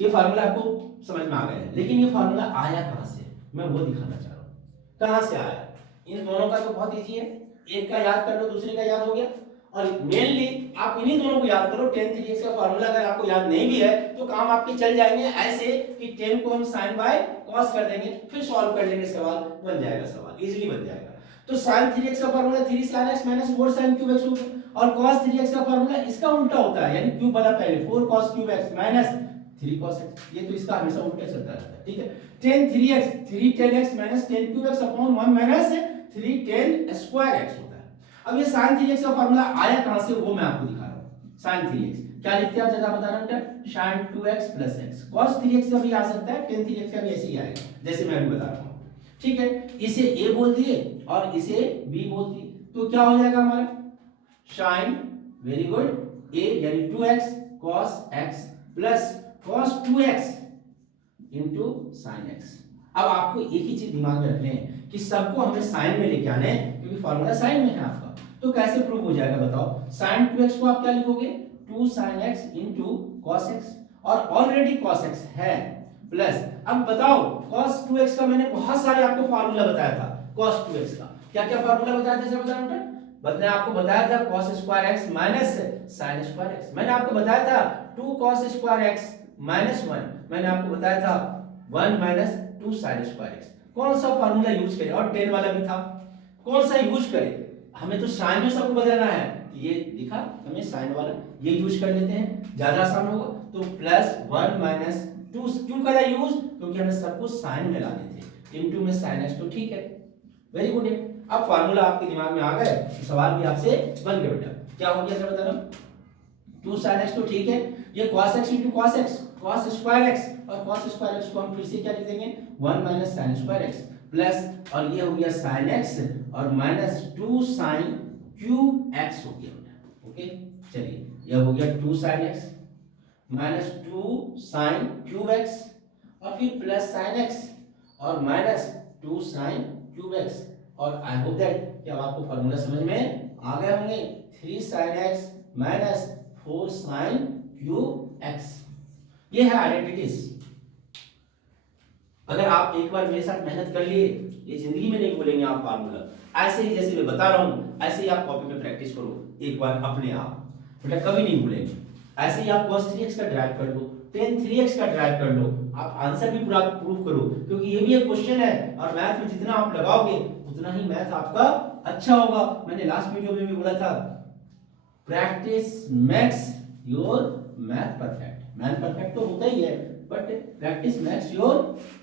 ये फार्मूला आपको समझ में आ गया है, लेकिन ये फार्मूला आया कहां से, मैं वो दिखाना चाह रहा हूं। कहां से आया? इन दोनों का तो बहुत इजी है, एक का याद कर लो, दूसरे का याद हो गया। और मेनली आप इन्हीं दोनों को याद करो। 10 3x का फार्मूला अगर आपको याद नहीं भी है तो काम आपके चल जाएंगे ऐसे कि 10 को हम sin बाय cos कर देंगे, फिर सॉल्व कर लेंगे, सवाल बन जाएगा, सवाल इजीली बन जाएगा। तो sin 3x का formula 3 sin x minus 4 sin cube x होगा, और cos 3x का फार्मूला इसका उल्टा होता है, यानी क्यूब वाला पहले 4 cos cube x minus 3 cos x। ये तो इसका हमेशा उल्टा चलता रहता है, ठीक है। 10 3x 3 10 x minus 10 cube x upon 1 minus 3 10 square x होता है। अब ये sin 3x का फार्मूला आया कहां से वो मैं आपको दिखा रहा हूं। sin 3x क्या लिखते हैं आप जरा बताना बेटा, sin 2x plus x। cos 3x का भी आ सकता है, tan 3x का भी ऐसे ही आएगा जैसे मैं अभी बता रहा हूं, ठीक है, इसे ए बोल दिए और इसे बी बोल दिए, तो क्या हो जाएगा हमारा साइन, वेरी गुड, ए यानी 2x cos x plus cos 2x into sine x. अब आपको एक ही चीज दिमाग में रखने हैं कि सबको हमें साइन में लेके आने हैं, क्योंकि फॉर्मूला साइन में है आपका। तो कैसे प्रूव हो जाएगा बताओ, साइन 2x को आप क्या लिखोगे, 2 sin x into cos x, और ऑलरेडी cos x है, प्लस अब बताओ cos 2x का मैंने बहुत सारे आपको फार्मूला बताया था, cos 2x का क्या क्या फार्मूला बताया था, जरा बताओ बेटा। मैंने आपको बताया था cos square x minus sin square x, मैंने आपको बताया था 2 cos स्क्वायर x माइनस 1, मैंने आपको बताया था 1 माइनस 2 sin स्क्वायर x। कौन सा फार्मूला यूज करें, और 10 वाला भी था, कौन सा यूज करें, हमें तो साइन में सबको बदलना है, ये दिखा हमें साइन वाला, ये यूज कर लेते हैं, ज्यादा आसान होगा। तो प्लस 1 माइनस 2 क्यों करा यूज, क्योंकि हमें सबको साइन में लाने थे, इनटू में sin x, तो ठीक है, वेरी गुड है। अब फार्मूला आपके दिमाग में आ गए तो सवाल भी आपसे बन गया बेटा, क्या हो गया जरा बता रहा हूं, 2 sin x तो ठीक है, ये cos x into cos x, cos square x, और cos स्क्वायर x को हम फिर से क्या लिख देंगे 1 minus sin square x, plus और ये हो गया sin x और माइनस 2 sin क्यूब x हो गया बेटा। ओके, चलिए यह हो गया 2 sin x minus 2 sin cube x, और फिर प्लस sin x और माइनस 2 sin क्यूब x, और आई होप दैट कि अब आपको फार्मूला समझ में आ गए होंगे, 3 sin x minus 4 sin cube x, ये है आइडेंटिटीज। अगर आप एक बार मेरे साथ मेहनत कर लिए, ये जिंदगी में नहीं भूलेंगे आप फार्मूला, ऐसे ही जैसे मैं बता रहा हूं ऐसे ही आप कॉपी पे प्रैक्टिस करो एक बार अपने आप, बेटा कभी नहीं भूलेंगे। ऐसे ही आप cos 3x का ड्राइव कर लो, tan 3x का ड्राइव कर लो, आप आंसर भी पूरा प्रूव करो, क्योंकि ये भी एक क्वेश्चन है, और मैथ में जितना आप लगाओगे उतना ही मैथ आपका अच्छा होगा। मैंने लास्ट वीडियो में भी बोला था, practice makes your math perfect, math perfect तो होता ही है, but practice makes your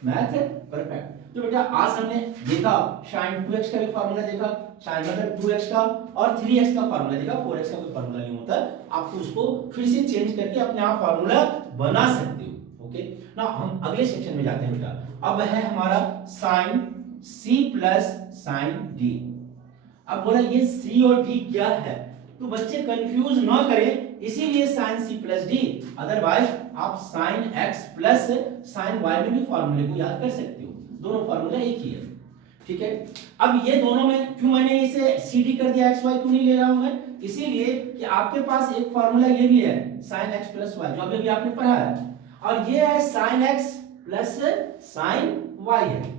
math perfect. तो बेटा आज हमने देखा sin 2x का भी फार्मूला देखा, sin मतलब 2x का, और 3x का फार्मूला देखा, 4x का कोई फार्मूला नहीं होता, आपको उसको फिर से चेंज करके अपने आप फार्मूला बना सकते हो। ओके, ना हम अगले सेक्शन में जाते हैं बेटा, अब है हमारा sin c plus sin d। अब बोला ये c और d क्या है, तो बच्चे कंफ्यूज ना करें, इसीलिए sin c plus d, otherwise आप sin x plus sin y में भी फार्मूले को याद कर सकते हो, दोनों फार्मूला एक ही है, ठीक है। अब ये दोनों में क्यों मैंने इसे cd कर दिया, xy क्यों नहीं ले रहा हूं मैं, इसीलिए कि आपके पास एक फार्मूला ये भी है sin x प्लस y, जो अभी आपने पढ़ा है, और ये है sin x plus sin y है,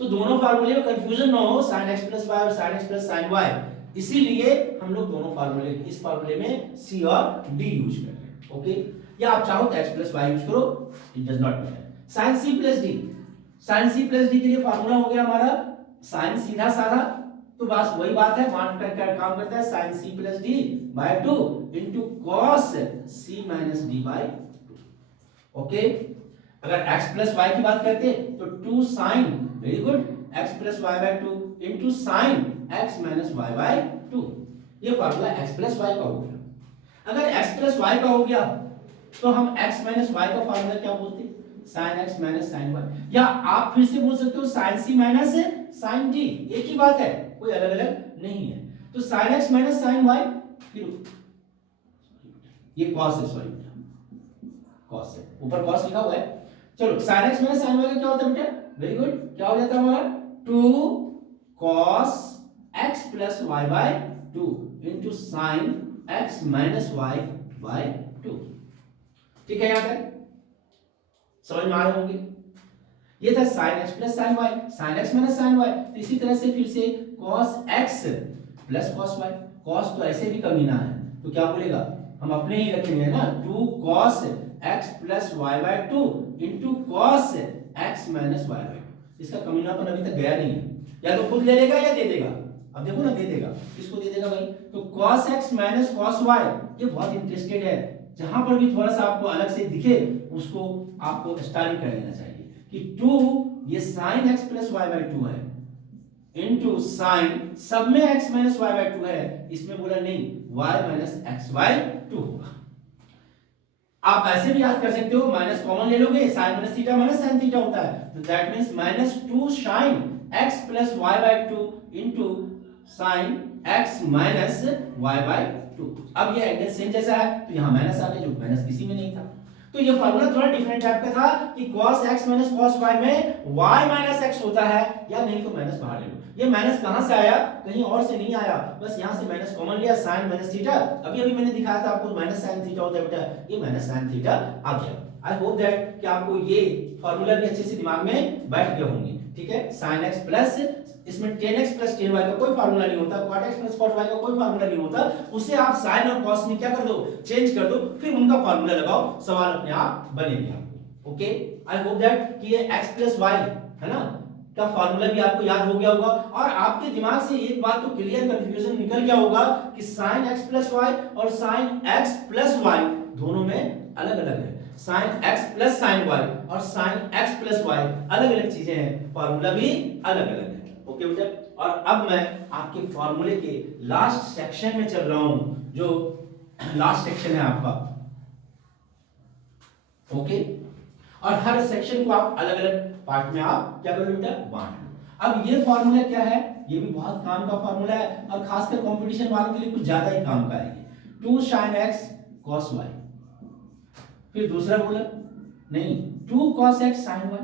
तो दोनों फार्मूले में कंफ्यूजन ना हो, sin x प्लस y और sin x plus sin y, इसीलिए हम लोग दोनों फार्मूले, इस फार्मूले में c और d यूज कर रहे हैं। ओके, या आप चाहो तो x प्लस y यूज करो, it does not matter. sin c plus d, sin c plus d के लिए फार्मूला हो गया हमारा sin सीधा साधा, तो बस वही बात है, बांट कर काम करता है, sin c plus d by 2 into cos c minus d by 2। Okay, अगर x प्लस y की बात करते तो 2 sin, very good, x plus y by 2 into sine x minus y by 2, ये फार्मूला x प्लस y का हो गया। अगर x प्लस y का हो गया तो हम x माइनस y का फार्मूला क्या बोलते हैं, sin x minus sin y, या आप फिर से बोल सकते हो sin c minus sin d, एक ही बात है, कोई अलग अलग नहीं है। तो sin x minus sin y, फिर ये cos है, सॉरी cos है, ऊपर cos लिखा हुआ है, चलो sin x minus sin y का क्या होता है बेटा, वेरी गुड, क्या हो जाता है हमारा 2 cos x plus y by 2 into sine x minus y by 2, ठीक है, यहां तक समझ में आ रहे होंगे। ये था sin x plus sin y, sin x minus sin y, तो इसी तरह से फिर से cos x plus cos y, cos तो ऐसे भी कमीना है, तो क्या बोलेगा, हम अपने ही रखेंगे ना, 2 cos x plus y by 2 into cos x minus y by 2, इसका कमीनापन अभी तक गया नहीं है, या तो खुद ले लेगा या दे देगा, अब देखो ना दे देगा, किसको दे देगा भाई, तो cos x minus cos y, ये बहुत इंटरेस्टेड है, जहां पर भी थोड़ा सा आपको अलग से दिखे उसको आपको स्टार्ट कर लेना चाहिए कि 2 ये sin x plus y by 2 है इंटू साइन सब में x माइनस y बाय 2 है, इसमें बोला नहीं y माइनस x बाय 2 होगा। आप ऐसे भी याद कर सकते हो, माइनस कॉमन ले लोगे, sine minus theta minus sine theta होता है, तो that means minus 2 sine x plus y by 2 into sine x minus y by 2। अब ये एंगल सेम जैसा है तो यहां माइनस आ गया, जो माइनस किसी में नहीं था। तो ये फार्मूला थोड़ा डिफरेंट टाइप का था कि cos x minus cos y में y माइनस x होता है, या नहीं तो माइनस बाहर ले लो। ये माइनस कहां से आया, कहीं और से नहीं आया, बस यहां से माइनस कॉमन लिया, sin माइनस थीटा, अभी मैंने दिखाया था आपको माइनस sin थीटा होता है बेटा, ये माइनस sin थीटा आ गया। आई होप दैट कि आपको ये फार्मूला भी अच्छे से दिमाग में बैठ गए होंगे, ठीक है। sin x प्लस, इसमें tan x plus tan y का कोई फार्मूला नहीं होता, cot x plus cot y का कोई फार्मूला नहीं होता, उसे आप sin और cos में क्या कर दो, चेंज कर दो, फिर उनका फार्मूला लगाओ, सवाल अपने आप बनेंगे आपको। ओके, आई होप दैट कि ये x प्लस y है ना का फार्मूला भी आपको याद हो गया होगा, और आपके दिमाग से एक बात तो क्लियर कंफ्यूजन निकल गया होगा कि sin x प्लस y और sin x प्लस y दोनों में अलग अलग है, sin x plus sin y और sin x प्लस y अलग अलग चीजें हैं, फार्मूला भी अलग अलग है। ओके बेटा, और अब मैं आपके फार्मूले के लास्ट सेक्शन में चल रहा हूं, जो लास्ट सेक्शन है आपका। ओके, और हर सेक्शन को आप अलग अलग पार्ट में आप क्या करो बेटा, बांट लो। अब ये फार्मूला क्या है, ये भी बहुत काम का फार्मूला है, और खासकर कंपटीशन वालों के लिए कुछ ज्यादा ही काम का है। 2 sin x cos y, फिर दूसरा बोला नहीं 2 cos x sin y,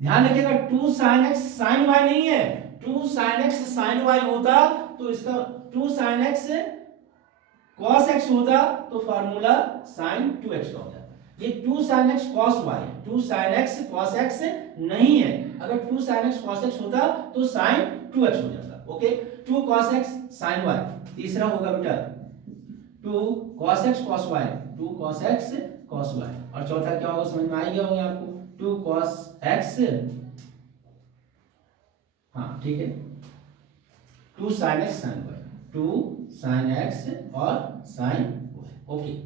ध्यान रखिएगा 2 sin x sin y नहीं है, 2 sin x sin y होता तो इसका 2 sin x cos x होता तो फार्मूला sin 2x का होता। ये 2 sin x cos y है, 2 sin x cos x नहीं है, अगर 2 sin x cos x होता तो sin 2x हो जाता। Okay, 2 cos x sin y, तीसरा होगा बेटा 2 cos x cos y, 2 cos x cos y, और चौथा क्या होगा समझ में आ गया होगा आपको, 2 cos x, हाँ ठीक है, 2 sin x sin y, 2 sin x और sin y। ओके,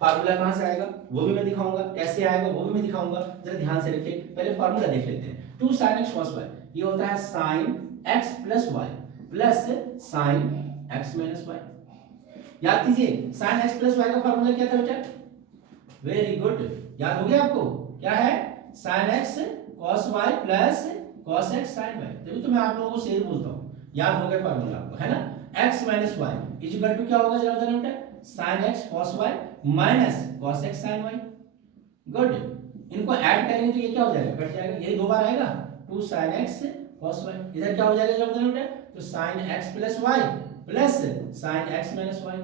फार्मूला कहां से आएगा वो भी मैं दिखाऊंगा, कैसे आएगा वो भी मैं दिखाऊंगा, जरा ध्यान से रखिए। पहले फार्मूला देख लेते हैं। 2 sin x cos y, ये होता है sin x plus y plus sin x minus y। याद कीजिए sin x प्लस y का फार्मूला क्या था बेटा, वेरी गुड, याद हो गया आपको, क्या है sin x cos y plus cos x sin y। तभी तो मैं आप लोगों को सही बोलता हूं, याद हो गया फार्मूला आपको, है ना। x minus y equal to क्या होगा जरा बताना बेटा, sin x cos y minus cos x sin y। Good, इनको ऐड करेंगे तो ये क्या हो जाएगा, कट जाएगा, यही दो बार आएगा, 2 sin x cos y, इधर क्या हो जाएगा जरा बताना बेटा, तो sin x plus y plus sin x minus y।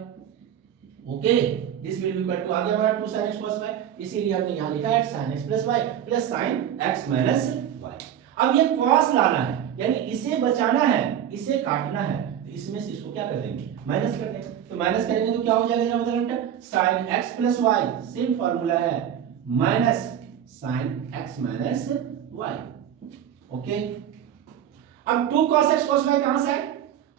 Okay, this will be equal to आ गया हमारा 2 sin x cos y, इसीलिए हमने यहां लिखा है sin x plus y plus sin x minus y। अब ये cos लाना है, यानी इसे बचाना है, इसे काटना है, तो इसमें से इसको क्या कर देंगे, माइनस कर देंगे, तो माइनस करेंगे तो क्या हो जाएगा जरा बताना बेटा, sin x plus y, same formula है, minus sin x minus y। Okay, अब 2 cos x cos y कहां से आए,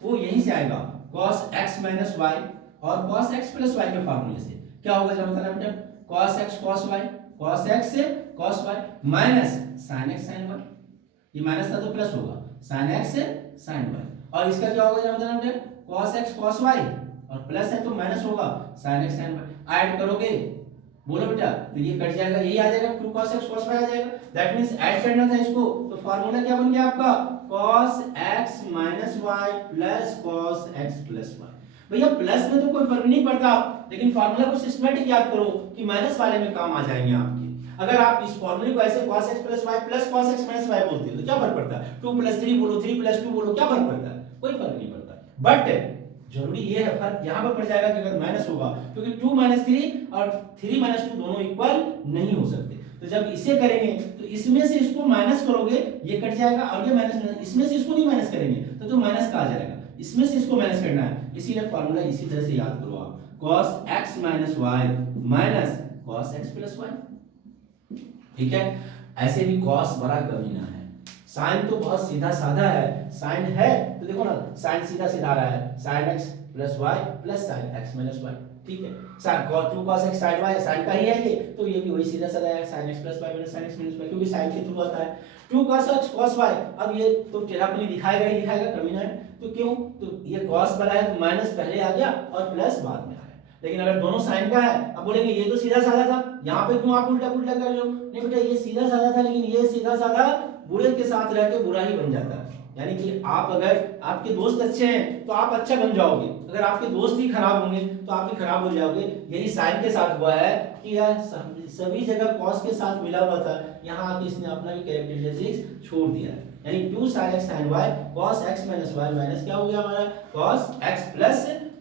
वो यहीं से आएगा, cos x माइनस y और cos x प्लस y के फार्मूले से। क्या होगा जरा बताना बेटा, cos x cos y, cos x cos y minus sin x sin y, ये माइनस था तो प्लस होगा, sin x sin y, और इसका क्या होगा जरा बताना बेटा, cos x cos y, और प्लस है तो माइनस होगा sin x sin y। Add करोगे बोलो बेटा तो ये कट जाएगा, यही आ जाएगा 2 cos x cos y आ जाएगा, दैट मींस ऐड करना था इसको, तो फार्मूला क्या बन गया आपका, cos x minus y plus cos x plus y। भैया प्लस में तो कोई फर्क नहीं पड़ता, लेकिन फार्मूला को सिस्टमैटिक याद करो कि माइनस वाले में काम आ जाएंगे आपके। अगर आप इस फार्मूले को ऐसे cos x plus y plus cos x minus y बोलते हो तो क्या फर्क पड़ता है, 2 प्लस 3 बोलो, 3 प्लस 2 बोलो, क्या फर्क पड़ता है, कोई फर्क नहीं पड़ता। बट जरूरी ये है फर्क यहाँ पर पड़ जाएगा कि अगर माइनस होगा, क्योंकि 2 माइनस 3 और 3 माइनस 2 दोनों इक्वल नहीं हो सकते, तो जब इसे करेंगे तो इसमें से इसको माइनस करोगे ये कट जाएगा, और ये माइनस, इसमें से इसको नहीं माइनस करेंगे तो माइनस का आ जाएगा, इसमें से इसको माइनस करना है, इसीलिए फार्मूला इसी तरह से याद करो आप, cos x minus y minus cos x plus y। ठीक है, ऐसे भी cos बड़ा कमीना है, साइन तो बहुत सीधा साधा है, साइन है तो देखो ना, साइन सीधा सीधा आ रहा है, sin x plus y plus sin x minus y। ठीक है, sin 2 cos x sin y, sine का ही है ये, तो ये भी वही सीधा साधा है, sin x plus y minus sin x minus y, क्योंकि साइन के थ्रू आता है। 2 cos x cos y, अब ये तो टेढ़ापनी दिखाएगा ही दिखाएगा, कमीना है, तो क्यों, तो ये cos वाला है तो माइनस पहले आ गया और प्लस बाद में आया, लेकिन अगर दोनों साइन का है, अब बोलेंगे ये तो सीधा साधा था, यहाँ पे क्यों आप उल्टा पुल्टा कर रहे हो? नहीं बेटा, ये सीधा साधा था, लेकिन ये सीधा साधा बुरे के साथ रह के बुरा ही बन जाता है। यानी कि आप, अगर आपके दोस्त अच्छे हैं तो आप अच्छा बन जाओगे, अगर आपके दोस्त ही खराब होंगे तो आप भी खराब हो जाओगे। यही साइन के साथ हुआ है कि यार सभी जगह कॉस के साथ मिला हुआ था, यहाँ आके इसने अपना भी कैरेक्टरिस्टिक्स छोड़ दिया है। यानी 2 sin x sin y cos x minus y minus क्या हो गया हमारा cos x plus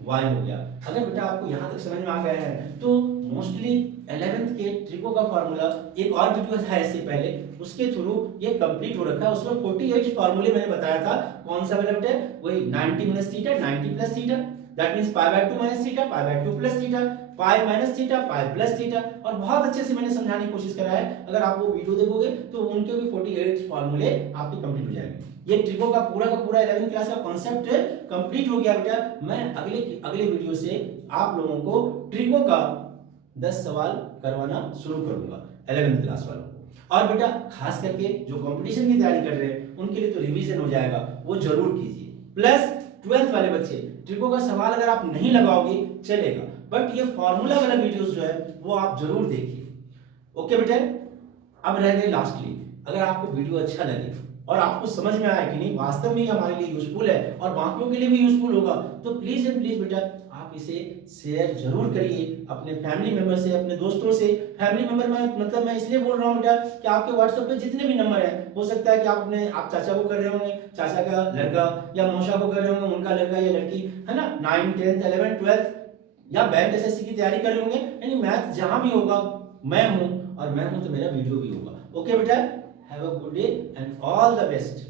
y हो गया। अगर बेटा आपको यहाँ तक समझ में आ गया है तो मोस्टली 11th के ट्रिको का फार्मूला एक और वीडियो था इससे पहले, उसके थ्रू ये कंप्लीट हो रखा है। उसमें 48 फार्मूले मैंने बताया था, कौन सा वाला बेटा? वही 90 minus theta 90 plus theta, that means pi by 2 minus theta pi by 2 plus theta, pi minus theta pi plus theta, और बहुत अच्छे से मैंने समझाने की कोशिश करा है। अगर आप वो वीडियो देखोगे तो उनके भी 48 फार्मूले आपके कंप्लीट हो जाएंगे। ये ट्रिको का पूरा 11th क्लास का कॉन्सेप्ट कंप्लीट हो गया बेटा। मैं अगले वीडियो से आप लोगों को ट्रिको का 10 सवाल करवाना शुरू करूंगा 11th क्लास वालों को। और बेटा खास करके जो कंपटीशन की तैयारी कर रहे हैं उनके लिए तो रिवीजन हो जाएगा, वो जरूर कीजिए। प्लस 12th वाले बच्चे, ट्रिको का सवाल अगर आप नहीं लगाओगे चलेगा, बट ये फॉर्मूला वाला वीडियोस जो है वो आप जरूर देखिए। ओके बेटे, अब रह गई लास्टली, अगर आपको वीडियो अच्छा लगे और आपको समझ में आया कि नहीं वास्तव में हमारे लिए यूजफुल है और बाकियों के लिए भी यूजफुल होगा, तो प्लीज एंड प्लीज बेटा आप इसे शेयर जरूर करिए अपने फैमिली मेंबर से, अपने दोस्तों से। फैमिली मेंबर में मतलब मैं इसलिए बोल रहा हूँ बेटा कि आपके व्हाट्सएप पे जितने भी नंबर हैं, हो सकता है कि आप चाचा को कर रहे होंगे, चाचा का लड़का, या मौसा को कर रहे होंगे, उनका लड़का या लड़की, है ना, 9th 10th 11th 12th या बैंक एसएससी की तैयारी कर रहे होंगे। यानी मैथ जहां भी होगा मैं हूं, और मैं हूं तो मेरा वीडियो भी होगा। ओके बेटा, have a good day and all the best.